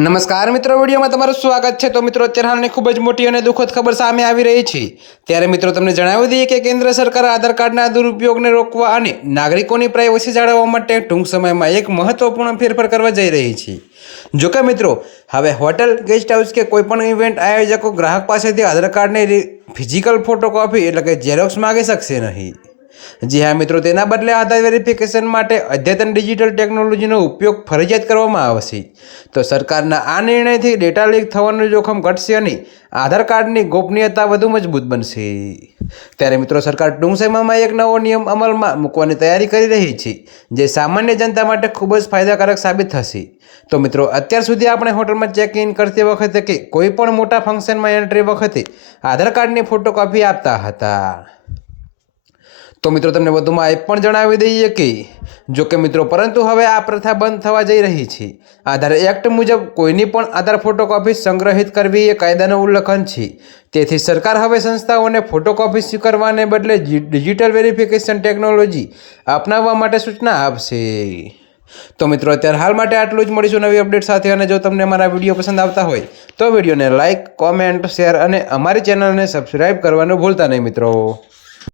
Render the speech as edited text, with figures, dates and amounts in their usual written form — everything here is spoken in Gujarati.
નમસ્કાર મિત્રો, વિડીયોમાં તમારું સ્વાગત છે। તો મિત્રો, અત્યારે હાલની ખૂબ જ મોટી અને દુઃખદ ખબર સામે આવી રહી છે। ત્યારે મિત્રો તમને જણાવી દઈએ કે કેન્દ્ર સરકાર આધાર કાર્ડના દુરુપયોગને રોકવા અને નાગરિકોની પ્રાઇવસી જાળવવા માટે ટૂંક સમયમાં એક મહત્વપૂર્ણ ફેરફાર કરવા જઈ રહી છે। જોકે મિત્રો, હવે હોટલ, ગેસ્ટ હાઉસ કે કોઈપણ ઇવેન્ટ આયોજકો ગ્રાહક પાસેથી આધાર કાર્ડની ફિઝિકલ ફોટોકોપી એટલે કે ઝેરોક્સ માગી શકશે નહીં। જી હા મિત્રો, તેના બદલે આધાર વેરિફિકેશન માટે અદ્યતન ડિજિટલ ટેકનોલોજીનો ઉપયોગ ફરજિયાત કરવામાં આવશે। તો સરકારના આ નિર્ણયથી ડેટા લીક થવાનું જોખમ ઘટશે અને આધાર કાર્ડની ગોપનીયતા વધુ મજબૂત બનશે। ત્યારે મિત્રો, સરકાર ટૂંક સમયમાં એક નવો નિયમ અમલમાં મૂકવાની તૈયારી કરી રહી છે, જે સામાન્ય જનતા માટે ખૂબ જ ફાયદાકારક સાબિત થશે। તો મિત્રો, અત્યાર સુધી આપણે હોટલમાં ચેક ઇન કરતી વખતે કે કોઈ પણ મોટા ફંક્શનમાં એન્ટ્રી વખતે આધાર કાર્ડની ફોટોકોપી આપતા હતા। તો મિત્રો, તમને વધુમાં એ પણ જણાવી દઈએ કે જો કે મિત્રો, પરંતુ હવે આ પ્રથા બંધ થવા જઈ રહી છે। આધાર એક્ટ મુજબ કોઈની પણ આધાર ફોટોકોપી સંગ્રહિત કરવી એ કાયદાનું ઉલ્લંઘન છે। તેથી સરકાર હવે સંસ્થાઓને ફોટોકોપી સ્વીકારવાને બદલે ડિજિટલ વેરિફિકેશન ટેકનોલોજી અપનાવવા માટે સૂચના આપશે। તો મિત્રો, અત્યારે હાલ માટે આટલું જ। મળીશું નવી અપડેટ સાથે। અને જો તમને મારા વિડીયો પસંદ આવતા હોય તો વિડીયોને લાઇક, કોમેન્ટ, શેર અને અમારી ચેનલને સબસ્ક્રાઈબ કરવાનું ભૂલતા નહીં મિત્રો।